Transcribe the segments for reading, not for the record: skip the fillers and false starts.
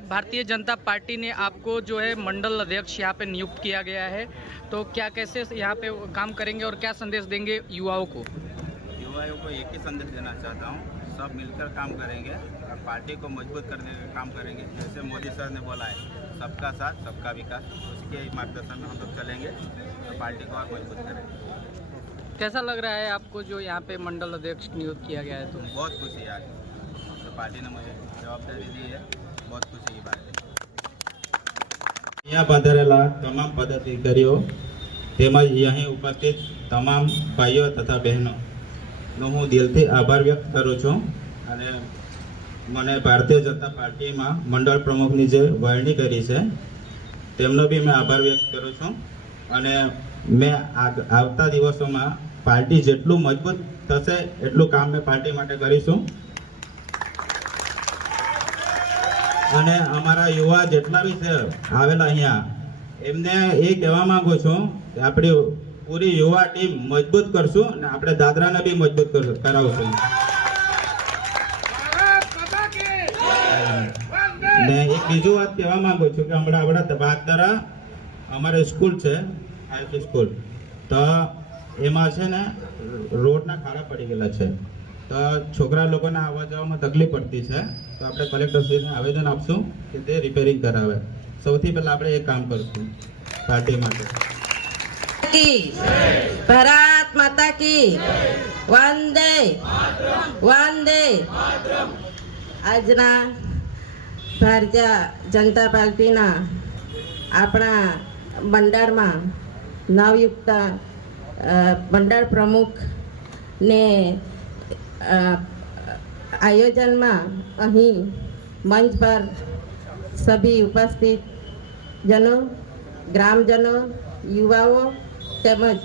आज भारतीय जनता पार्टी ने आपको जो है मंडल अध्यक्ष यहाँ पे नियुक्त किया गया है, तो क्या कैसे यहाँ पे काम करेंगे और क्या संदेश देंगे युवाओं को? युवाओं को एक ही संदेश देना चाहता हूँ, सब मिलकर काम करेंगे और पार्टी को मजबूत करने का काम करेंगे। जैसे मोदी सर ने बोला है, सबका साथ सबका विकास, उसके मार्गदर्शन में हम लोग चलेंगे तो पार्टी को और मजबूत करेंगे। कैसा लग रहा है आपको जो यहाँ पे मंडल अध्यक्ष नियुक्त किया गया है? तो बहुत खुशी है आज, तो पार्टी ने मुझे जवाबदारी दी है, बहुत खुशी की बात है। यहाँ पधारेला तमाम पदाधिकारीओ તેમજ અહીં ઉપસ્થિત તમામ ભાઈઓ તથા બહેનોનો હું દિલથી આભાર વ્યક્ત કરું છું અને મને ભારતીય જનતા પાર્ટીમાં મંડળ પ્રમુખની જે વરણી કરી છે તેમનો બી મેં આભાર વ્યક્ત કરું છું અને મેં આવતા દિવસોમાં પાર્ટી જેટલું મજબૂત થશે એટલું કામ મેં પાર્ટી માટે કરીશું અને અમારા યુવા જેટલા બી છે આવેલા અહીંયા એમને એ કહેવા માંગુ છું કે આપણી પૂરી યુવા ટીમ મજબૂત કરશું અને આપણે દાદરાને બી મજબૂત કરાવશું ને એક બીજું વાત કહેવા માંગુ છું કે હમણાં આપણા બાગદરા અમારે સ્કૂલ છે હાઈ સ્કૂલ તો એમાં છે ને રોડના ખાડા પડી ગયેલા છે તો છોકરા લોકોને આવવા જવામાં તકલીફ પડતી છે તો આપણે કલેક્ટરશ્રીને આવેદન આપશું કે તે રિપેરિંગ કરાવે. સૌથી પહેલા આપણે એ કામ કરશું પાર્ટી માટે. ભારત માતા की वंदे वंदे। આજના ભારતીય જનતા પાર્ટીના આપણા મંડળમાં નવયુક્ત મંડળ પ્રમુખને આયોજનમાં અહીં મંચ પર સભી ઉપસ્થિત જનો, ગ્રામજનો, યુવાઓ તેમજ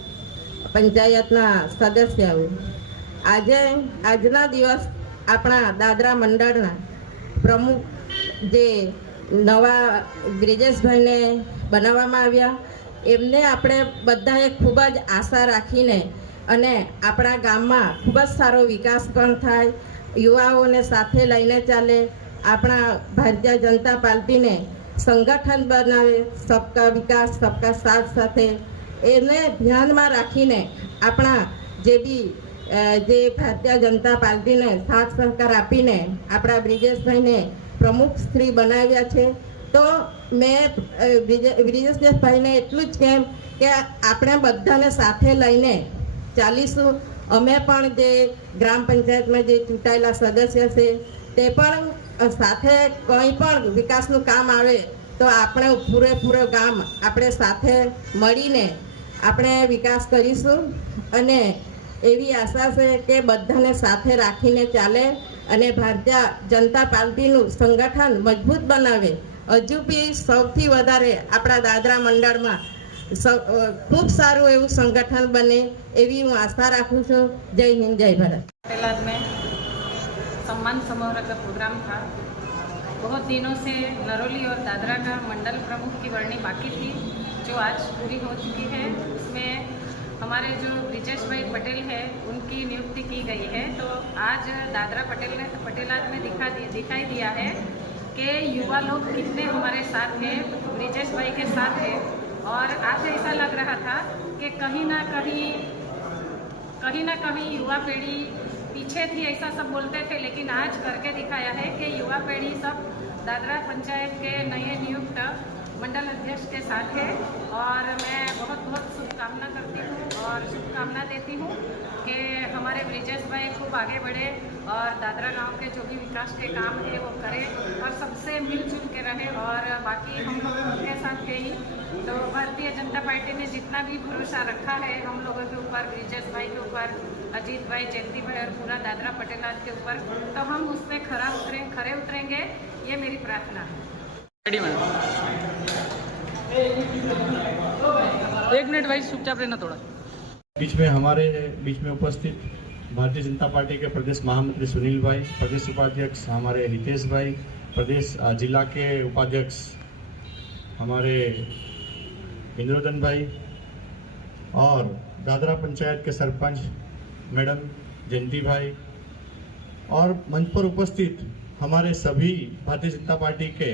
પંચાયતના સદસ્યો, આજના દિવસ આપણા દાદરા મંડળના પ્રમુખ જે નવા બ્રિજેશભાઈને બનાવવામાં આવ્યા એમને આપણે બધાએ ખૂબ જ આશા રાખીને અને આપણા ગામમાં ખૂબ જ સારો વિકાસ પણ થાય, યુવાઓને સાથે લઈને ચાલે, આપણા ભારતીય જનતા પાર્ટીને સંગઠન બનાવે, સબકા વિકાસ સબકા સાથ સાથે એને ધ્યાનમાં રાખીને આપણા જે બી જે ભારતીય જનતા પાર્ટીને સાથ સહકાર આપીને આપણા બ્રિજેશભાઈને પ્રમુખ શ્રી બનાવ્યા છે. તો મેં બ્રિજેશભાઈને એટલું જ કહેમ કે આપણે બધાને સાથે લઈને ચાલીશું. અમે પણ જે ગ્રામ પંચાયતમાં જે ચૂંટાયેલા સદસ્ય છે તે પણ સાથે કંઈ પણ વિકાસનું કામ આવે તો આપણે પૂરેપૂરો ગામ આપણે સાથે મળીને આપણે વિકાસ કરીશું અને એવી આશા છે કે બધાને સાથે રાખીને ચાલે અને ભારતીય જનતા પાર્ટીનું સંગઠન મજબૂત બનાવે. હજુ બી સૌથી વધારે આપણા દાદરા મંડળમાં ખૂબ સારું એવું સંગઠન બને એવી હું આશા રાખું છું. જય હિન્દ, જય ભારત. पटेलाद में सम्मान समारोह का प्रोग्राम था। बहुत दिनों से नरोली और दादरा का मंडल प्रमुख की वर्णी बाकी थी, जो आज पूरी हो चुकी है। उसमें हमारे जो ब्रिजेश भाई पटेल है उनकी नियुक्ति की गई है। तो आज दादरा पटेलाद में दिखाई दिया है कि युवा लोग कितने हमारे साथ हैं, ब्रिजेश भाई के साथ हैं। और आज ऐसा लग रहा था कि कहीं ना कहीं युवा पीढ़ी पीछे थी, ऐसा सब बोलते थे, लेकिन आज करके दिखाया है कि युवा पीढ़ी सब दादरा पंचायत के नए नियुक्त मंडल अध्यक्ष के साथ है। और मैं बहुत बहुत शुभकामना करती हूँ और शुभकामना देती हूँ कि हमारे ब्रिजेश भाई खूब आगे बढ़े और दादरा गांव के जो भी विकास के काम है वो करे और सबसे मिलजुल के रहे। और बाकी हम लोग उनके साथ है ही। तो भारतीय जनता पार्टी ने जितना भी भरोसा रखा है हम लोगों के ऊपर, ब्रिजेश भाई के ऊपर, अजीत भाई, जयंती भाई और पूरा दादरा पटेलाद के ऊपर, तो हम उस पर खरे उतरेंगे, ये मेरी प्रार्थना है। एक मिनट भाई, चुपचाप रहना थोड़ा। हमारे बीच में उपस्थित भारतीय जनता पार्टी के प्रदेश महामंत्री सुनील भाई, प्रदेश उपाध्यक्ष हमारे रितेश भाई, प्रदेश जिला के उपाध्यक्ष हमारे इंद्रधन भाई और दादरा पंचायत के सरपंच मैडम जयंती भाई और मंच पर उपस्थित हमारे सभी भारतीय जनता पार्टी के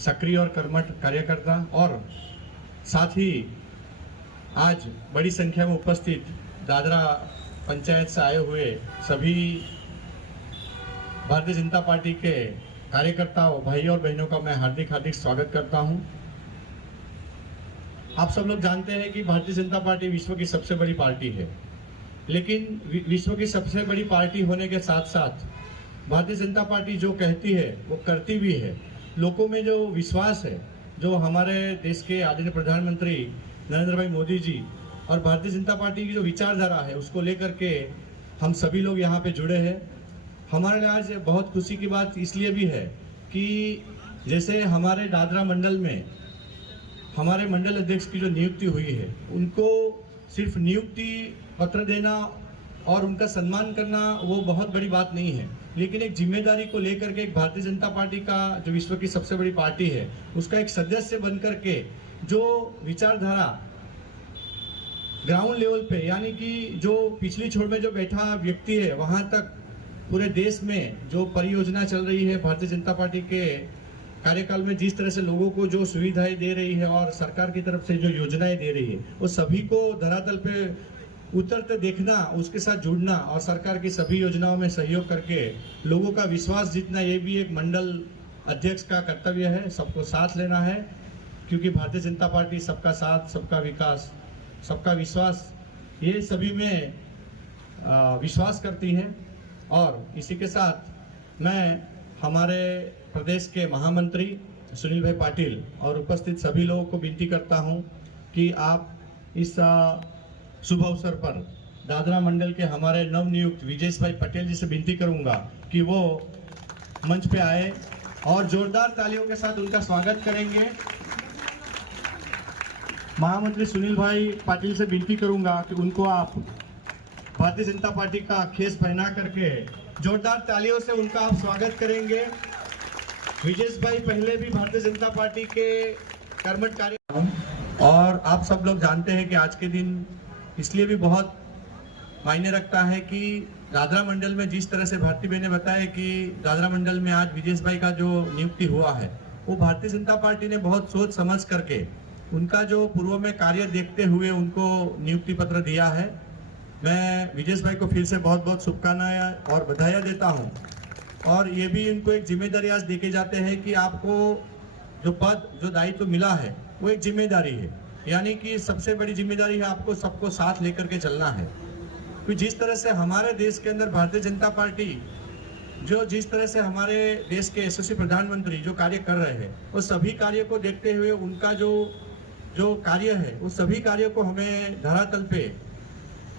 सक्रिय और कर्मठ कार्यकर्ता और साथ ही आज बड़ी संख्या में उपस्थित दादरा पंचायत से आए हुए सभी भारतीय जनता पार्टी के कार्यकर्ताओं, भाइयों और बहनों का मैं हार्दिक हार्दिक स्वागत करता हूं। आप सब लोग जानते हैं कि भारतीय जनता पार्टी विश्व की सबसे बड़ी पार्टी है, लेकिन विश्व की सबसे बड़ी पार्टी होने के साथ साथ भारतीय जनता पार्टी जो कहती है वो करती भी है। लोगों में जो विश्वास है, जो हमारे देश के आदरणीय प्रधानमंत्री नरेंद्र भाई मोदी जी और भारतीय जनता पार्टी की जो विचारधारा है उसको लेकर के हम सभी लोग यहाँ पे जुड़े हैं। हमारे लिए आज बहुत खुशी की बात इसलिए भी है कि जैसे हमारे दादरा मंडल में हमारे मंडल अध्यक्ष की जो नियुक्ति हुई है, उनको सिर्फ नियुक्ति पत्र देना और उनका सम्मान करना वो बहुत बड़ी बात नहीं है, लेकिन एक जिम्मेदारी को लेकर के एक भारतीय जनता पार्टी का जो विश्व की सबसे बड़ी पार्टी है उसका एक सदस्य बनकर के जो विचारधारा ग्राउंड लेवल पे, यानी कि जो पिछली छोर में जो बैठा व्यक्ति है वहां तक पूरे देश में जो परियोजना चल रही है भारतीय जनता पार्टी के कार्यकाल में, जिस तरह से लोगों को जो सुविधाएं दे रही है और सरकार की तरफ से जो योजनाएं दे रही है, वो सभी को धरातल पे उतरते देखना, उसके साथ जुड़ना और सरकार की सभी योजनाओं में सहयोग करके लोगों का विश्वास जीतना, ये भी एक मंडल अध्यक्ष का कर्तव्य है। सबको साथ लेना है, क्योंकि भारतीय जनता पार्टी सबका साथ, सबका विकास, सबका विश्वास, ये सभी में विश्वास करती है। और इसी के साथ मैं हमारे प्रदेश के महामंत्री सुनील भाई पाटिल और उपस्थित सभी लोगों को विनती करता हूं कि आप इस शुभ अवसर पर दादरा मंडल के हमारे नवनियुक्त विजेश भाई पटेल जी से विनती करूंगा कि वो मंच पे आए और जोरदार तालियों के साथ उनका स्वागत करेंगे। महामंत्री सुनील भाई पाटिल से विनती करूंगा कि उनको आप भारतीय जनता पार्टी का खेस पहना करके जोरदार तालियों से उनका आप स्वागत करेंगे। विजेश भाई पहले भी भारतीय जनता पार्टी के कर्मठ कार्य, और आप सब लोग जानते हैं कि आज के दिन इसलिए भी बहुत मायने रखता है कि दादरा मंडल में जिस तरह से भारती बहन ने बताया कि दादरा मंडल में आज विजेश भाई का जो नियुक्ति हुआ है, वो भारतीय जनता पार्टी ने बहुत सोच समझ करके उनका जो पूर्व में कार्य देखते हुए उनको नियुक्ति पत्र दिया है। मैं विजेश भाई को फिर से बहुत बहुत शुभकामनाएं और बधाइयाँ देता हूं, और ये भी इनको एक जिम्मेदारी आज देके जाते हैं कि आपको जो पद, जो दायित्व तो मिला है वो एक जिम्मेदारी है, यानी कि सबसे बड़ी जिम्मेदारी है आपको सबको साथ लेकर के चलना है। क्योंकि जिस तरह से हमारे देश के अंदर भारतीय जनता पार्टी जिस तरह से हमारे देश के यशस्वी प्रधानमंत्री जो कार्य कर रहे हैं, वो सभी कार्य को देखते हुए उनका जो कार्य है उस सभी कार्यों को हमें धरातल पे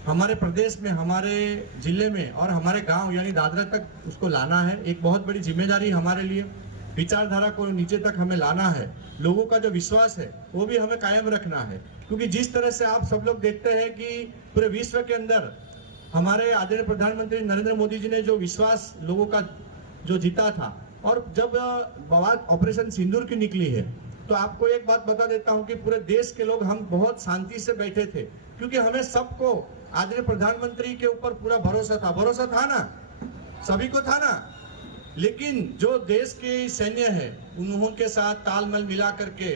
हमारे प्रदेश में, हमारे जिले में और हमारे गांव यानी दादरा तक उसको लाना है। एक बहुत बड़ी जिम्मेदारी हमारे लिए, विचारधारा को नीचे तक हमें लाना है। लोगों का जो विश्वास है वो भी हमें कायम रखना है, क्योंकि जिस तरह से आप सब लोग देखते हैं कि पूरे विश्व के अंदर हमारे आदरणीय प्रधानमंत्री नरेंद्र मोदी जी ने जो विश्वास लोगों का जो जीता था, और जब बात ऑपरेशन सिंदूर की निकली है, तो आपको एक बात बता देता हूं कि पूरे देश के लोग हम बहुत शांति से बैठे थे, क्योंकि हमें सबको आदरणीय प्रधानमंत्री के ऊपर पूरा भरोसा था ना, सभी को था ना। लेकिन जो देश के सैन्य है उनके साथ तालमेल मिला करके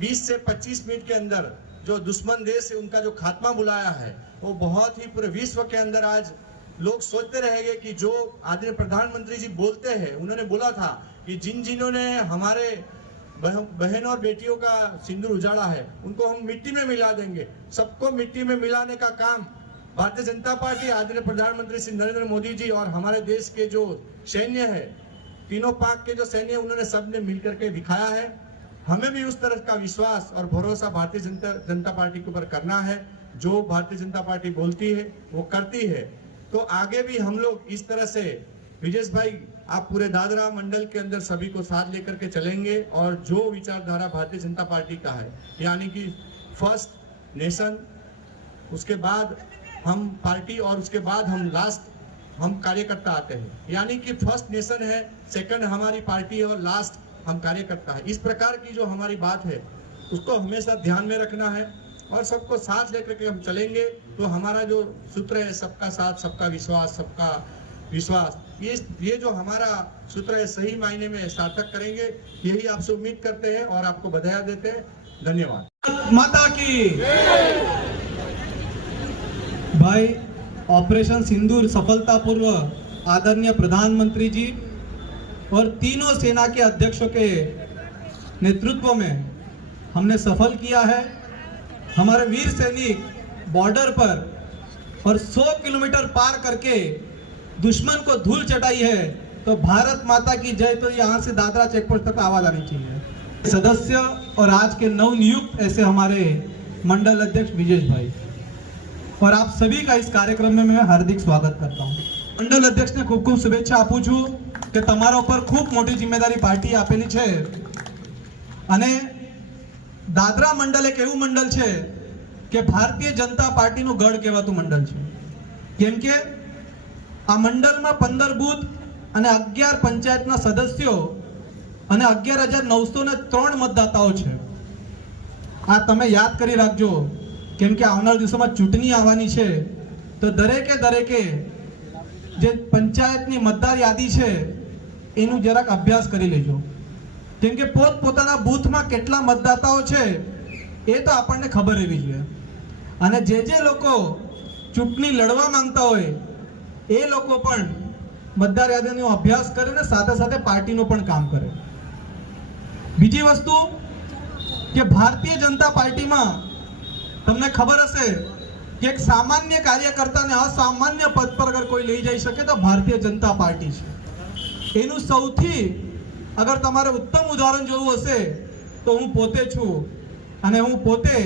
20 से 25 मिनट के अंदर जो दुश्मन देश है उनका जो खात्मा बुलाया है, वो बहुत ही पूरे विश्व के अंदर आज लोग सोचते रहेंगे कि जो आदरणीय प्रधानमंत्री जी बोलते हैं, उन्होंने बोला था कि जिन्होंने हमारे बहन और बेटियों का सिंदूर उजाड़ा है उनको हम मिट्टी में मिला देंगे। सबको मिट्टी में मिलाने का काम भारतीय जनता पार्टी, आदरणीय प्रधानमंत्री श्री नरेंद्र मोदी जी और हमारे देश के जो सैन्य है, तीनों पाक के जो सैन्य, उन्होंने सबने मिलकर के दिखाया है। हमें भी उस तरह का विश्वास और भरोसा भारतीय जनता पार्टी के ऊपर करना है। जो भारतीय जनता पार्टी बोलती है वो करती है। तो आगे भी हम लोग इस तरह से, विजेश भाई आप पूरे दादरा मंडल के अंदर सभी को साथ लेकर के चलेंगे, और जो विचारधारा भारतीय जनता पार्टी का है, यानी कि फर्स्ट नेशन, उसके बाद हम पार्टी और उसके बाद हम कार्यकर्ता आते हैं, यानी कि फर्स्ट नेशन है, सेकंड हमारी पार्टी और लास्ट हम कार्यकर्ता है। इस प्रकार की जो हमारी बात है उसको हमेशा ध्यान में रखना है और सबको साथ लेकर के हम चलेंगे। तो हमारा जो सूत्र है सबका साथ, सबका विश्वास, सबका विश्वास, ये जो हमारा सूत्र है सही मायने में सार्थक करेंगे, यही आपसे उम्मीद करते हैं और आपको बधाई देते हैं। धन्यवाद। माता की भाई, ऑपरेशन सिंदूर सफलतापूर्वक आदरणीय प्रधानमंत्री जी और तीनों सेना के अध्यक्षों के नेतृत्व में हमने सफल किया है। हमारे वीर सैनिक बॉर्डर पर और 100 किलोमीटर पार करके दुश्मन को धूल चटाई है। तो भारत माता की जय। तो यहाँ से दादरा चेकपोस्ट तक आवाज आनी चाहिए। सदस्य और आज के नवनियुक्त ऐसे हमारे मंडल अध्यक्ष विजेश भाई, और आप सभी का इस कार्यक्रम में मैं हार्दिक स्वागत करता हूँ। मंडल अध्यक्ष ने खूब खूब शुभेच्छा આપું છું કે તમારા ઉપર ખૂબ મોટી જિમ્મેદારી પાર્ટી આપેલી છે અને દાદરા મંડળ એક એવું મંડળ છે કે ભારતીય જનતા પાર્ટીનું ગઢ કહેવાતું મંડળ છે, કેમ કે આ મંડળમાં 15 બૂથ અને 11 પંચાયતના સદસ્યો અને 11,903 મતદાતાઓ છે। આ તમે યાદ કરી રાખજો, કેમ કે આવનાર દિવસોમાં ચૂંટણી આવવાની છે તો દરેકે જે પંચાયતની મતદાર યાદી છે એનું જરાક અભ્યાસ કરી લેજો, કેમ કે પોતપોતાના બૂથમાં કેટલા મતદાતાઓ છે એ તો આપણને ખબર રહેવી જોઈએ। અને જે લોકો ચૂંટણી લડવા માંગતા હોય એ લોકો પણ મતદાર યાદીનો અભ્યાસ કરે ને સાથે સાથે પાર્ટીનું પણ કામ કરે। બીજી વસ્તુ કે ભારતીય જનતા પાર્ટીમાં તમને ખબર હશે કે એક સામાન્ય કાર્યકર્તાને અસામાન્ય પદ પર અગર કોઈ લઈ જઈ શકે તો ભારતીય જનતા પાર્ટી છે। એનું સૌથી અગર તમારે ઉત્તમ ઉદાહરણ જોવું હશે તો હું પોતે છું, અને હું પોતે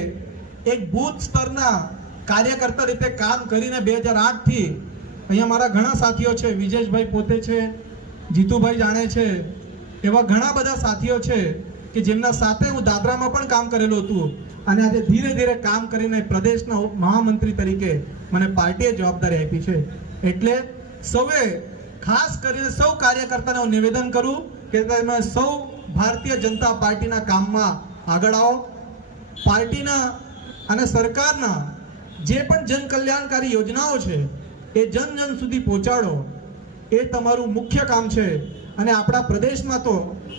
એક બૂથ સ્તરના કાર્યકર્તા રીતે કામ કરીને 2008 થી અહીંયા મારા ઘણા સાથીઓ છે, વિજેશભાઈ પોતે છે, જીતુભાઈ જાણે છે, એવા ઘણા બધા સાથીઓ છે કે જેમના સાથે હું દાદરામાં પણ કામ કરેલું હતું, અને આજે ધીરે ધીરે કામ કરીને પ્રદેશના મહામંત્રી તરીકે મને પાર્ટીએ જવાબદારી આપી છે। એટલે સૌએ ખાસ કરીને સૌ કાર્યકર્તાને હું નિવેદન કરું કે તમે સૌ ભારતીય જનતા પાર્ટીના કામમાં આગળ આવો। પાર્ટીના અને સરકારના જે પણ જન કલ્યાણકારી યોજનાઓ છે એ જન સુધી પહોંચાડો, એ તમારું મુખ્ય કામ છે। અને આપણા પ્રદેશમાં તો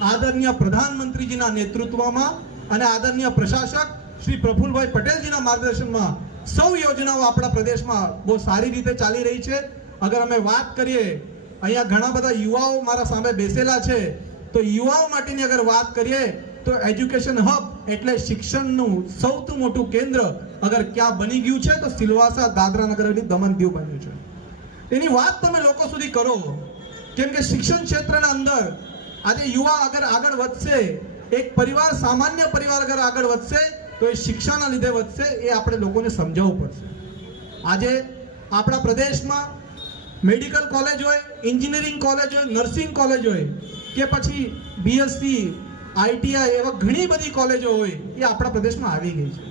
આદરણીય પ્રધાનમંત્રીજીના નેતૃત્વમાં અને આદરણીય પ્રશાસક શ્રી પ્રફુલભાઈ પટેલજીના માર્ગદર્શનમાં સૌ યોજનાઓ આપણા પ્રદેશમાં બહુ સારી રીતે ચાલી રહી છે। અગર અમે વાત કરીએ, અહીંયા ઘણા બધા યુવાઓ મારા સામે બેસેલા છે, તો યુવાઓ માટેની અગર વાત કરીએ તો એજ્યુકેશન હબ એટલે શિક્ષણનું સૌથી મોટું કેન્દ્ર અગર ક્યાં બની ગયું છે તો સિલવાસા, દાદરા નગર હવેલી, દમણ દીવ બન્યું છે। એની વાત તમે લોકો સુધી કરો, કેમ કે શિક્ષણ ક્ષેત્રના અંદર આજે યુવા અગર આગળ વધશે, એક પરિવાર, સામાન્ય પરિવાર અગર આગળ વધશે તો એ શિક્ષાના લીધે વધશે, એ આપણે લોકોને સમજાવવું પડશે। આજે આપણા પ્રદેશમાં મેડિકલ કોલેજ હોય, એન્જિનિયરિંગ કોલેજ હોય, નર્સિંગ કોલેજ હોય કે પછી બીએસસી, આઈટીઆઈ એવા ઘણી બધી કોલેજો હોય, એ આપણા પ્રદેશમાં આવી ગઈ છે।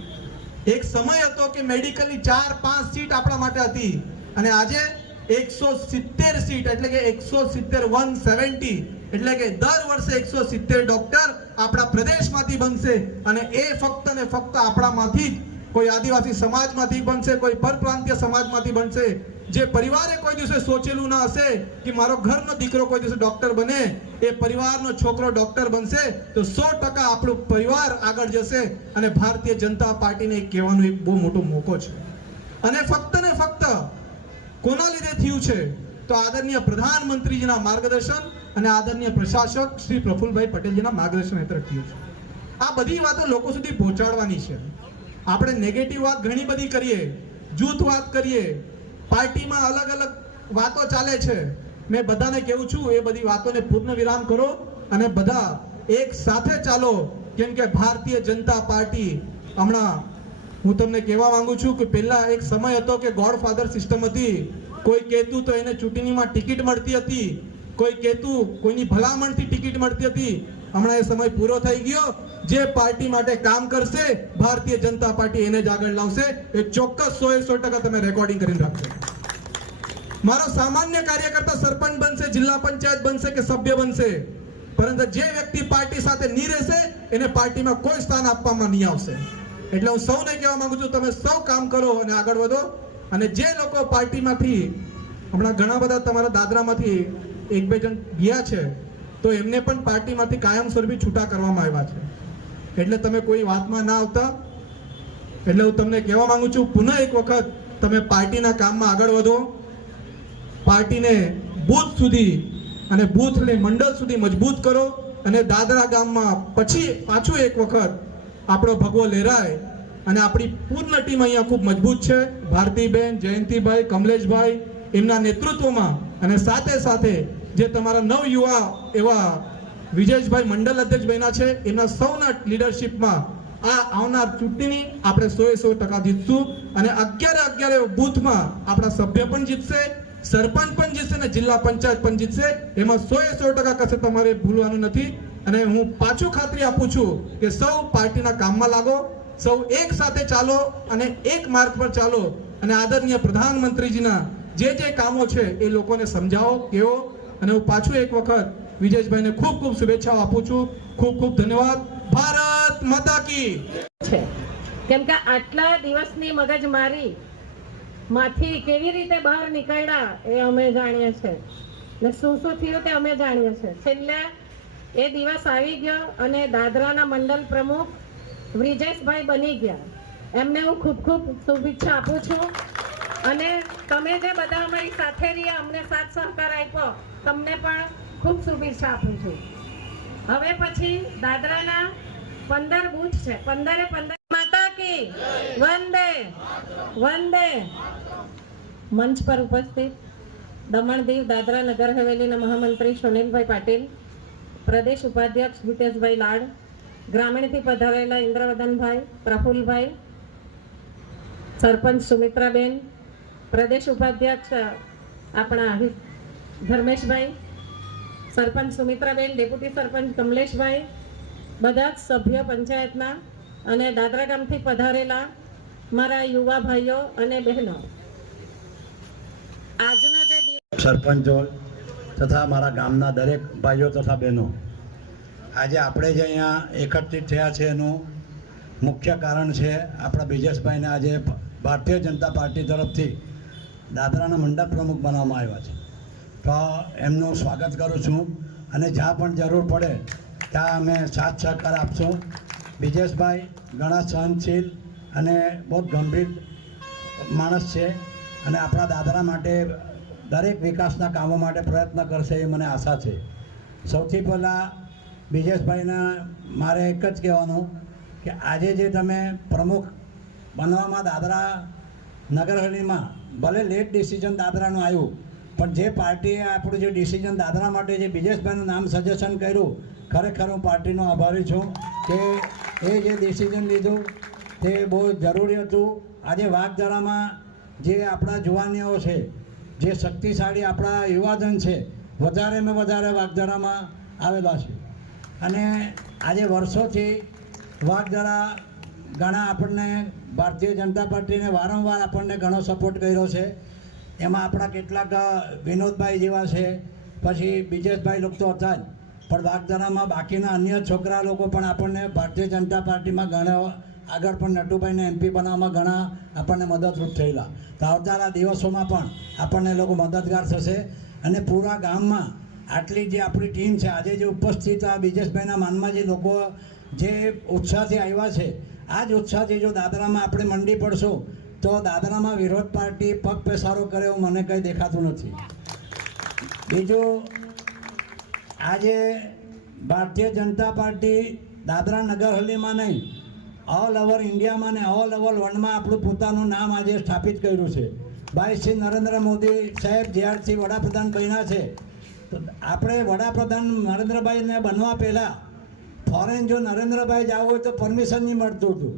એક સમય હતો કે મેડિકલની 4-5 સીટ આપણા માટે હતી, અને આજે 170 સીટ એટલે કે 170 એટલે કે દર વર્ષે 170 ડોક્ટર આપણા પ્રદેશમાંથી બનશે, અને એ ફક્ત ને ફક્ત આપણામાંથી જ, કોઈ આદિવાસી સમાજમાંથી બનશે, કોઈ પરપ્રાંતીય સમાજમાંથી બનશે। જે પરિવારે કોઈ દિવસે સોચેલું ના હશે કે મારો ઘરનો દીકરો કોઈ દિવસે ડોક્ટર બને, એ પરિવારનો છોકરો ડોક્ટર બનશે તો 100% આપણો પરિવાર આગળ જશે। અને ભારતીય જનતા પાર્ટીને કહેવાનો એક બહુ મોટો મોકો છે, અને ફક્ત ને ફક્ત કોના લીધે થયું છે તો આદરણીય પ્રધાનમંત્રીજીના માર્ગદર્શન અને આદરણીય પ્રશાસક શ્રી પ્રફુલભાઈ પટેલજીના માર્ગદર્શન હેઠળ થયું છે। આ બધી વાતો લોકો સુધી પહોંચાડવાની છે। આપણે નેગેટિવ વાત ઘણી બધી કરીએ, જૂથ વાત કરીએ, પાર્ટીમાં અલગ અલગ વાતો ચાલે છે, મેં બધાને કહું છું એ બધી વાતોને પૂર્ણ વિરામ કરો અને બધા એક સાથે ચાલો, કેમ કે ભારતીય જનતા પાર્ટી હમણાં હું તમને કહેવા માંગુ છું કે પહેલા એક સમય હતો કે ગોડફાધર સિસ્ટમ હતી, કોઈ કહેતું તો એને ચૂંટણીમાં ટિકિટ મળતી હતી, કોઈ કહેતું કોઈની ભલામણથી ટિકિટ મળતી હતી। હમણાં એ સમય પૂરો થઈ ગયો। જે પાર્ટી માટે કામ કરશે ભારતીય જનતા પાર્ટી એને જ આગળ લાવશે, એ ચોક્કસ 100% તમે રેકોર્ડિંગ કરીને રાખજો। મારો સામાન્ય કાર્યકર્તા સરપંચ બનશે, જિલ્લા પંચાયત બનશે કે સભ્ય બનશે, પરંતુ જે વ્યક્તિ પાર્ટી સાથે નહીં રહેશે એને પાર્ટીમાં કોઈ સ્થાન આપવામાં નહીં આવશે। એટલે હું સૌને કહેવા માંગુ છું તમે સૌ કામ કરો અને આગળ વધો, અને જે લોકો પાર્ટીમાંથી હમણાં ઘણા બધા તમારા દાદરામાંથી એક બે જણ ગયા છે, તો એમને પણ પાર્ટીમાંથી કાયમસ્વરૂપી છૂટા કરવામાં આવ્યા છે. એટલે તમે કોઈ વાતમાં ના આવતા. એટલે હું તમને કહેવા માંગુ છું, પુનઃ એક વખત તમે પાર્ટીના કામમાં આગળ વધો. પાર્ટીને બૂથ સુધી અને બૂથને મંડળ સુધી મજબૂત કરો અને દાદરા ગામમાં પછી પાછું એક વખત આપણો ભગવો લહેરાય. અને આપણી પૂર્ણ ટીમ અહીંયા ખૂબ મજબૂત છે. ભારતીબેન, જયંતિભાઈ, કમલેશભાઈ એમના નેતૃત્વમાં અને સાથે સાથે જે તમારા નવ યુવા એવા વિજેશભાઈ મંડળ અધ્યક્ષ બન્યા છે, એમના સૌના લીડરશિપમાં આ આવનાર ચૂંટણી આપણે 100% જીતશું. અને 11 બૂથમાં આપણા સભ્ય પણ જીતશે, સરપંચ પણ જીતશે અને જિલ્લા પંચાયત પણ જીતશે. એમાં 100% કશે તમારે ભૂલવાનું નથી. અને હું પાછું ખાતરી આપું છું કે સૌ પાર્ટીના કામમાં લાગો, સૌ એક સાથે ચાલો અને એક માર્ગ પર ચાલો. અને આદરણીય પ્રધાનમંત્રીજીના જે કામો છે એ લોકોને સમજાવો, કહો. અને હું પાછું એક વખત વિજેશભાઈને ખૂબ ખૂબ શુભેચ્છાઓ આપું છું. ખૂબ ખૂબ ધન્યવાદ. ભારત માતા કી છે. કેમ કે આટલા દિવસની મગજમારી માંથી કેવી રીતે બહાર નીકળ્યા એ અમે જાણીએ છીએ ને શું થયું તે અમે જાણીએ છીએ. છેલ્લે એ દિવસ આવી ગયો અને દાદરાના મંડળ પ્રમુખ બ્રિજેશભાઈ બની ગયા. એમને હું ખૂબ ખૂબ શુભેચ્છા આપું છું. અને તમે જે બધા અમારી સાથે રહ્યા, અમને સાથ સહકાર આપ્યો, તમને પણ ખૂબ શુભેચ્છા આપું છું. હવે પછી દાદરાના 15 બૂથ છે. 15 માતા કી વંદે વંદે. મંચ પર ઉપસ્થિત દમણ દીવ દાદરા નગર હવેલીના મહામંત્રી સુનિલભાઈ પાટીલ, પ્રદેશ ઉપાધ્યક્ષ હિતેશભાઈ લાડ, ગ્રામીણથી પધારેલા ઇન્દ્રવદનભાઈ, પ્રફુલભાઈ, સરપંચ સુમિત્રાબેન, પ્રદેશ ઉપાધ્યક્ષ આપણા ધર્મેશભાઈ, સરપંચ સુમિત્રાબેન, ડેપ્યુટી સરપંચ કમલેશભાઈ, બધા જ સભ્ય પંચાયતના અને દાદરા ગામથી પધારેલા મારા યુવા ભાઈઓ અને બહેનો, આજનો જે સરપંચો તથા મારા ગામના દરેક ભાઈઓ તથા બહેનો, આજે આપણે જે અહીંયા એકત્રિત થયા છે એનું મુખ્ય કારણ છે આપણા બ્રિજેશભાઈને આજે ભારતીય જનતા પાર્ટી તરફથી દાદરાના મંડળ પ્રમુખ બનાવવામાં આવ્યા છે. તો એમનું સ્વાગત કરું છું અને જ્યાં પણ જરૂર પડે ત્યાં અમે સાથ સહકાર આપશું. બ્રિજેશભાઈ ઘણા સહનશીલ અને બહુ ગંભીર માણસ છે અને આપણા દાદરા માટે દરેક વિકાસના કામો માટે પ્રયત્ન કરશે એ મને આશા છે. સૌથી પહેલાં બ્રિજેશભાઈને મારે એક જ કહેવાનું કે આજે જે તમે પ્રમુખ બનવામાં દાદરા નગરહવેલીમાં ભલે લેટ ડિસિઝન દાદરાનું આવ્યું, પણ જે પાર્ટીએ આપણું જે ડિસિઝન દાદરા માટે જે બ્રિજેશભાઈનું નામ સજેશન કર્યું, ખરેખર હું પાર્ટીનો આભારી છું કે એ જે ડિસિઝન લીધું તે બહુ જરૂરી હતું. આજે વાઘધરામાં જે આપણા જુવાનીઓ છે, જે શક્તિશાળી આપણા યુવાધન છે, વધારેમાં વધારે વાઘધરામાં આવેલા છે. અને આજે વર્ષોથી વાઘધરા ઘણા આપણને ભારતીય જનતા પાર્ટીને વારંવાર આપણને ઘણો સપોર્ટ કર્યો છે. એમાં આપણા કેટલાક વિનોદભાઈ જેવા છે, પછી બ્રિજેશભાઈ લોકો તો હતા જ, પણ વાઘધરામાં બાકીના અન્ય છોકરા લોકો પણ આપણને ભારતીય જનતા પાર્ટીમાં ઘણા આગળ પણ નટુભાઈને MP બનાવવામાં ઘણા આપણને મદદરૂપ થયેલા. તો આવનારા દિવસોમાં પણ આપણને લોકો મદદગાર થશે. અને પૂરા ગામમાં આટલી જે આપણી ટીમ છે, આજે જે ઉપસ્થિત આ બ્રિજેશભાઈના માનમાં જે લોકો જે ઉત્સાહથી આવ્યા છે, આ જ ઉત્સાહથી જો દાદરામાં આપણે મંડી પડશું તો દાદરામાં વિરોધ પાર્ટી પગ પેસારો કરે એવું મને કંઈ દેખાતું નથી. બીજું, આજે ભારતીય જનતા પાર્ટી દાદરા નગરહવેલીમાં નહીં, ઓલ ઓવર ઇન્ડિયામાં ને ઓલ ઓવર વર્લ્ડમાં આપણું પોતાનું નામ આજે સ્થાપિત કર્યું છે. ભાઈ શ્રી નરેન્દ્ર મોદી સાહેબ જ્યારથી વડાપ્રધાન બન્યા છે, તો આપણે વડાપ્રધાન નરેન્દ્રભાઈને બનવા પહેલાં ફોરેન જો નરેન્દ્રભાઈ જવું હોય તો પરમિશન નહીં મળતું હતું.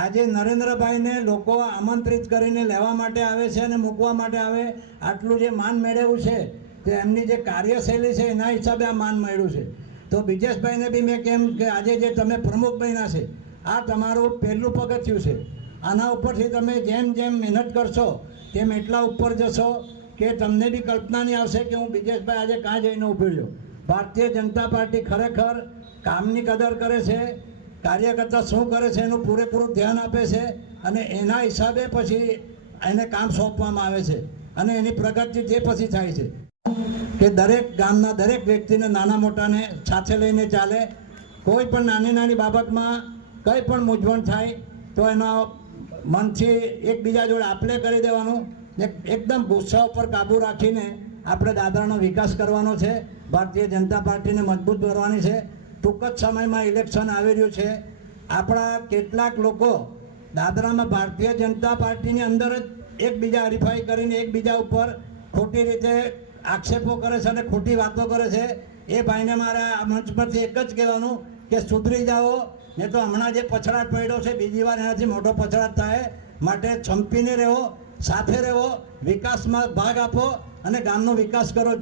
આજે નરેન્દ્રભાઈને લોકો આમંત્રિત કરીને લેવા માટે આવે છે અને મૂકવા માટે આવે. આટલું જે માન મેળવ્યું છે તે એમની જે કાર્યશૈલી છે એના હિસાબે આ માન મળ્યું છે. તો બ્રિજેશભાઈને બી મેં કેમ કે આજે જે તમે પ્રમુખ બન્યા છે, આ તમારું પહેલું પગથિયું છે. આના ઉપરથી તમે જેમ જેમ મહેનત કરશો તેમ એટલા ઉપર જશો કે તમને બી કલ્પના નહીં આવશે કે હું બ્રિજેશભાઈ આજે કાં જઈને ઊભી રહ્યો. ભારતીય જનતા પાર્ટી ખરેખર કામની કદર કરે છે, કાર્યકર્તા શું કરે છે એનું પૂરેપૂરું ધ્યાન આપે છે અને એના હિસાબે પછી એને કામ સોંપવામાં આવે છે. અને એની પ્રગતિ તે પછી થાય છે કે દરેક ગામના દરેક વ્યક્તિને નાના મોટાને સાથે લઈને ચાલે. કોઈ પણ નાની નાની બાબતમાં કંઈ પણ મૂંઝવણ થાય તો એનો મનથી એકબીજા જોડે આપલે કરી દેવાનું. એકદમ ગુસ્સા ઉપર કાબૂ રાખીને આપણે દાદરાનો વિકાસ કરવાનો છે. ભારતીય જનતા પાર્ટીને મજબૂત કરવાની છે. ટૂંક જ સમયમાં ઇલેક્શન આવી રહ્યું છે. આપણા કેટલાક લોકો દાદરામાં ભારતીય જનતા પાર્ટીની અંદર જ એકબીજા હરીફાઈ કરીને એકબીજા ઉપર ખોટી રીતે આક્ષેપો કરે છે અને ખોટી વાતો કરે છે. એ ભાઈને મારે આ મંચ પરથી એક જ કહેવાનું કે સુધરી જાઓ, ને તો હમણાં જે પછડાટ પડ્યો છે બીજી વાર એનાથી મોટો પછડાટ થાય. માટે છંપીને રહો, સાથે રહો, વિકાસમાં ભાગ આપો અને ગામનો વિકાસ કરો.